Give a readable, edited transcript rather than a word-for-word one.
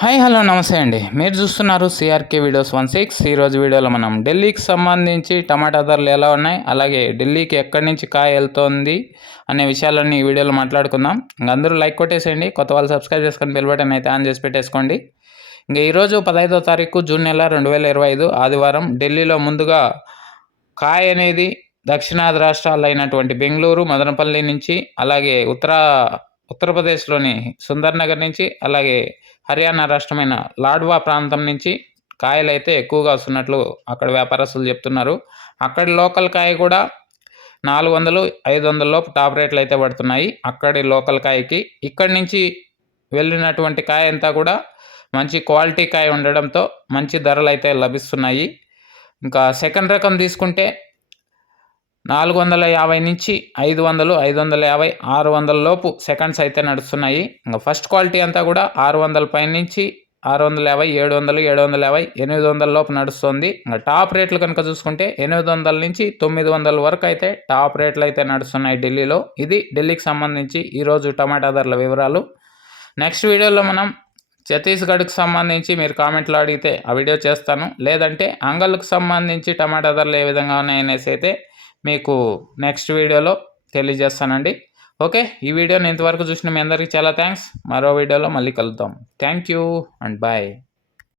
Hi hello నమస్తే అండి. మీరు చూస్తున్నారు సిఆర్కే వీడియోస్ 16. ఈరోజు వీడియోలో మనం ఢిల్లీకి సంబంధించి టమాటా ధరలు ఎలా ఉన్నాయి, అలాగే ఢిల్లీకి ఎక్కడి నుంచి కాయ వెళ్తోంది అనే విషయాలన్నీ ఈ వీడియోలో మాట్లాడుకుందాం. ఇంక అందరూ లైక్ కొట్టేసేయండి, కొత్త వాళ్ళు సబ్స్క్రైబ్ చేసుకొని బెల్ బటన్ అయితే ఆన్ చేసి పెట్టేసుకోండి. ఇంక ఈరోజు 15వ తారీఖు జూన్ నెల 2025 ఆదివారం. ఢిల్లీలో ముందుగా కాయ అనేది దక్షిణాది రాష్ట్రాలు అయినటువంటి బెంగళూరు, మదనపల్లి నుంచి, అలాగే ఉత్తరప్రదేశ్లోని సుందర్ నగర్ నుంచి, అలాగే హర్యానా రాష్ట్రమైన లాడ్వా ప్రాంతం నుంచి కాయలు అయితే ఎక్కువగా వస్తున్నట్లు అక్కడ వ్యాపారస్తులు చెప్తున్నారు. అక్కడి లోకల్ కాయ కూడా 400, 500 లోపు టాప్ రేట్లు అయితే పడుతున్నాయి అక్కడి లోకల్ కాయకి. ఇక్కడి నుంచి వెళ్ళినటువంటి కాయ అంతా కూడా మంచి క్వాలిటీ కాయ ఉండడంతో మంచి ధరలు అయితే లభిస్తున్నాయి. ఇంకా సెకండ్ రకం తీసుకుంటే 450 నుంచి 500, 550, 600 లోపు సెకండ్స్ అయితే నడుస్తున్నాయి. ఇంకా ఫస్ట్ క్వాలిటీ అంతా కూడా 600 పై నుంచి 650, 700, 750, 800 లోపు నడుస్తుంది. ఇంకా టాప్ రేట్లు కనుక చూసుకుంటే 800 నుంచి 900 వరకు అయితే టాప్ రేట్లు అయితే నడుస్తున్నాయి ఢిల్లీలో. ఇది ఢిల్లీకి సంబంధించి ఈరోజు టమాటా ధరల వివరాలు. నెక్స్ట్ వీడియోలో మనం ఛత్తీస్గఢ్కి సంబంధించి మీరు కామెంట్లో అడిగితే ఆ వీడియో చేస్తాను, లేదంటే అంగల్కు సంబంధించి టమాటా ధరలు ఏ విధంగా ఉన్నాయనేసి అయితే మీకు నెక్స్ట్ వీడియోలో తెలియజేస్తానండి. ఓకే, ఈ వీడియోని ఇంతవరకు చూసిన మీ అందరికీ చాలా థ్యాంక్స్. మరో వీడియోలో మళ్ళీ కలుద్దాం. Thank you and bye.